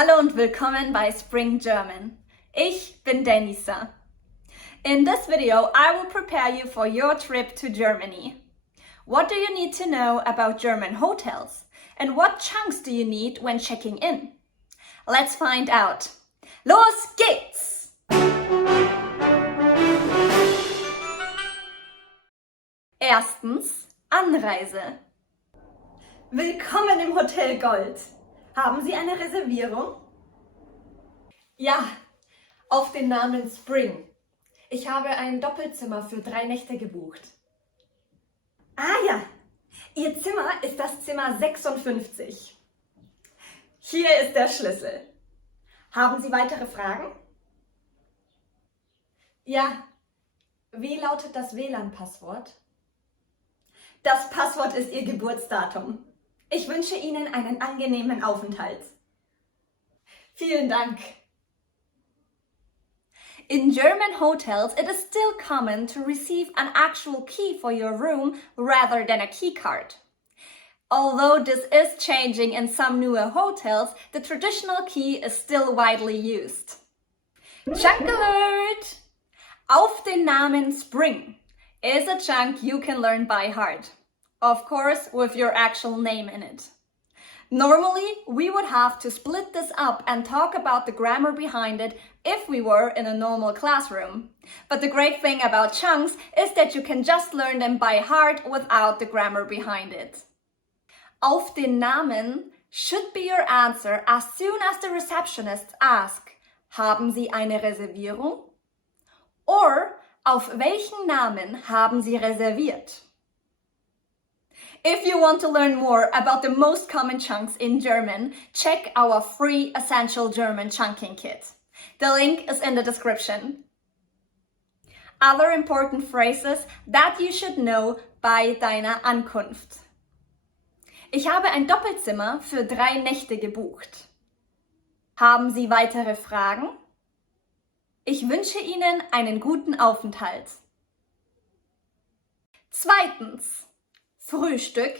Hallo und willkommen bei Spring German. Ich bin Denisa. In this video, I will prepare you for your trip to Germany. What do you need to know about German hotels? And what chunks do you need when checking in? Let's find out. Los geht's! Erstens, Anreise. Willkommen im Hotel Gold. Haben Sie eine Reservierung? Ja, auf den Namen Spring. Ich habe ein Doppelzimmer für 3 Nächte gebucht. Ah ja, Ihr Zimmer ist das Zimmer 56. Hier ist der Schlüssel. Haben Sie weitere Fragen? Ja, wie lautet das WLAN-Passwort? Das Passwort ist Ihr Geburtsdatum. Ich wünsche Ihnen einen angenehmen Aufenthalt. Vielen Dank. In German hotels, it is still common to receive an actual key for your room rather than a key card. Although this is changing in some newer hotels, the traditional key is still widely used. Chunk alert! Auf den Namen Spring is a chunk you can learn by heart. Of course, with your actual name in it. Normally, we would have to split this up and talk about the grammar behind it if we were in a normal classroom. But the great thing about chunks is that you can just learn them by heart without the grammar behind it. Auf den Namen should be your answer as soon as the receptionists ask, haben Sie eine Reservierung? Or, auf welchen Namen haben Sie reserviert? If you want to learn more about the most common chunks in German, check our free Essential German Chunking Kit. The link is in the description. Other important phrases that you should know bei deiner Ankunft. Ich habe ein Doppelzimmer für 3 Nächte gebucht. Haben Sie weitere Fragen? Ich wünsche Ihnen einen guten Aufenthalt. Zweitens. Frühstück,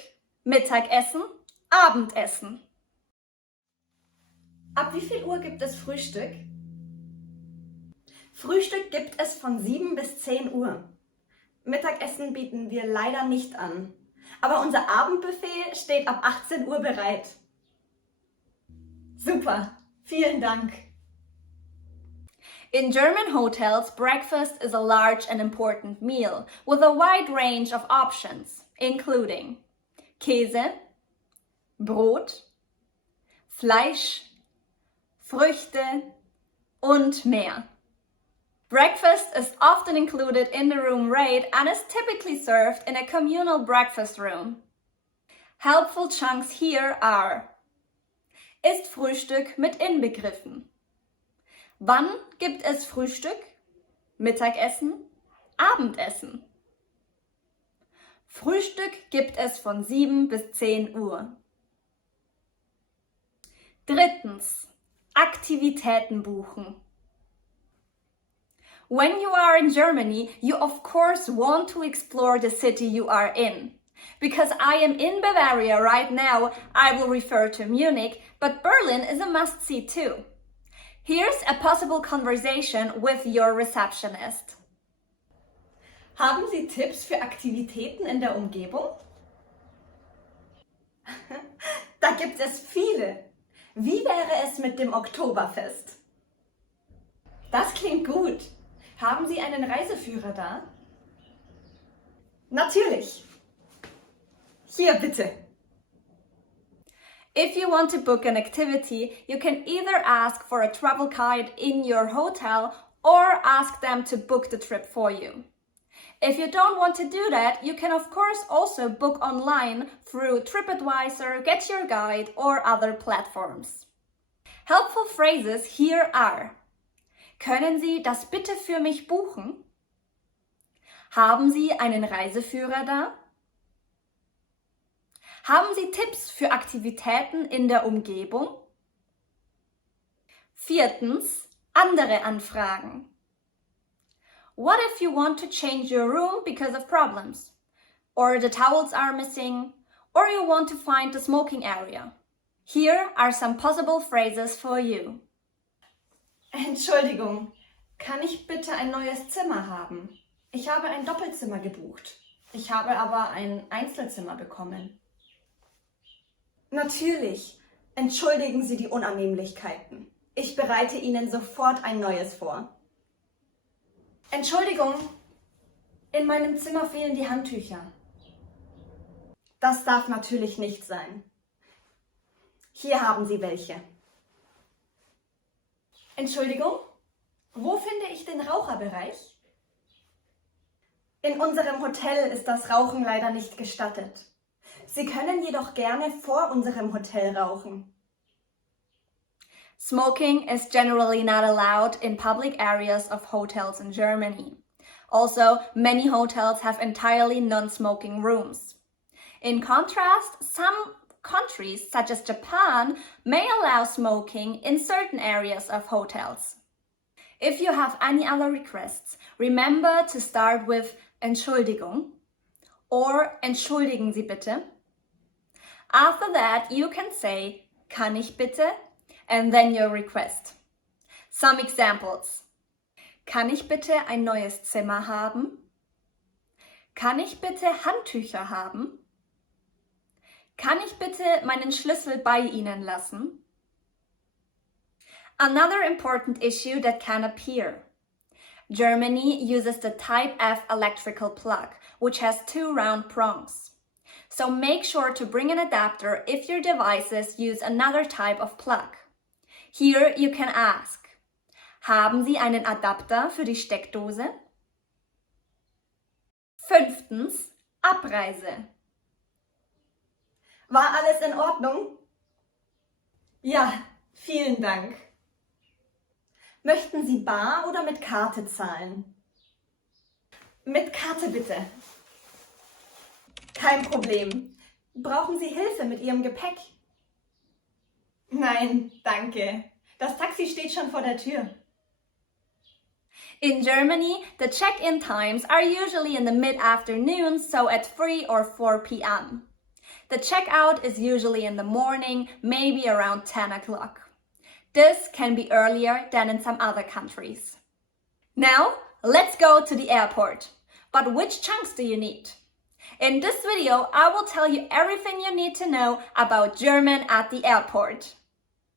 Mittagessen, Abendessen. Ab wie viel Uhr gibt es Frühstück? Frühstück gibt es von 7 bis 10 Uhr. Mittagessen bieten wir leider nicht an. Aber unser Abendbuffet steht ab 18 Uhr bereit. Super, vielen Dank. In German hotels, breakfast is a large and important meal with a wide range of options, including Käse, Brot, Fleisch, Früchte und mehr. Breakfast is often included in the room rate and is typically served in a communal breakfast room. Helpful chunks here are: Ist Frühstück mit inbegriffen? Wann gibt es Frühstück, Mittagessen, Abendessen? Frühstück gibt es von 7 bis 10 Uhr. Drittens, Aktivitäten buchen. When you are in Germany, you of course want to explore the city you are in. Because I am in Bavaria right now, I will refer to Munich, but Berlin is a must-see too. Here's a possible conversation with your receptionist. Haben Sie Tipps für Aktivitäten in der Umgebung? Da gibt es viele. Wie wäre es mit dem Oktoberfest? Das klingt gut. Haben Sie einen Reiseführer da? Natürlich. Hier bitte. If you want to book an activity, you can either ask for a travel guide in your hotel or ask them to book the trip for you. If you don't want to do that, you can of course also book online through TripAdvisor, Get Your Guide or other platforms. Helpful phrases here are: Können Sie das bitte für mich buchen? Haben Sie einen Reiseführer da? Haben Sie Tipps für Aktivitäten in der Umgebung? Viertens, andere Anfragen. What if you want to change your room because of problems? Or the towels are missing? Or you want to find the smoking area? Here are some possible phrases for you. Entschuldigung, kann ich bitte ein neues Zimmer haben? Ich habe ein Doppelzimmer gebucht. Ich habe aber ein Einzelzimmer bekommen. Natürlich. Entschuldigen Sie die Unannehmlichkeiten. Ich bereite Ihnen sofort ein neues vor. Entschuldigung, in meinem Zimmer fehlen die Handtücher. Das darf natürlich nicht sein. Hier haben Sie welche. Entschuldigung, wo finde ich den Raucherbereich? In unserem Hotel ist das Rauchen leider nicht gestattet. Sie können jedoch gerne vor unserem Hotel rauchen. Smoking is generally not allowed in public areas of hotels in Germany. Also, many hotels have entirely non-smoking rooms. In contrast, some countries, such as Japan, may allow smoking in certain areas of hotels. If you have any other requests, remember to start with Entschuldigung or Entschuldigen Sie bitte. After that, you can say Kann ich bitte? And then your request. Some examples. Kann ich bitte ein neues Zimmer haben? Kann ich bitte Handtücher haben? Kann ich bitte meinen Schlüssel bei Ihnen lassen? Another important issue that can appear. Germany uses the Type F electrical plug, which has 2 round prongs. So make sure to bring an adapter if your devices use another type of plug. Here you can ask, haben Sie einen Adapter für die Steckdose? 5. Abreise. War alles in Ordnung? Ja, vielen Dank. Möchten Sie bar oder mit Karte zahlen? Mit Karte bitte. Kein Problem. Brauchen Sie Hilfe mit Ihrem Gepäck? Nein, danke. Das Taxi steht schon vor der Tür. In Germany, the check-in times are usually in the mid-afternoon, so at 3 or 4 p.m. The checkout is usually in the morning, maybe around 10 o'clock. This can be earlier than in some other countries. Now, let's go to the airport. But which chunks do you need? In this video, I will tell you everything you need to know about German at the airport.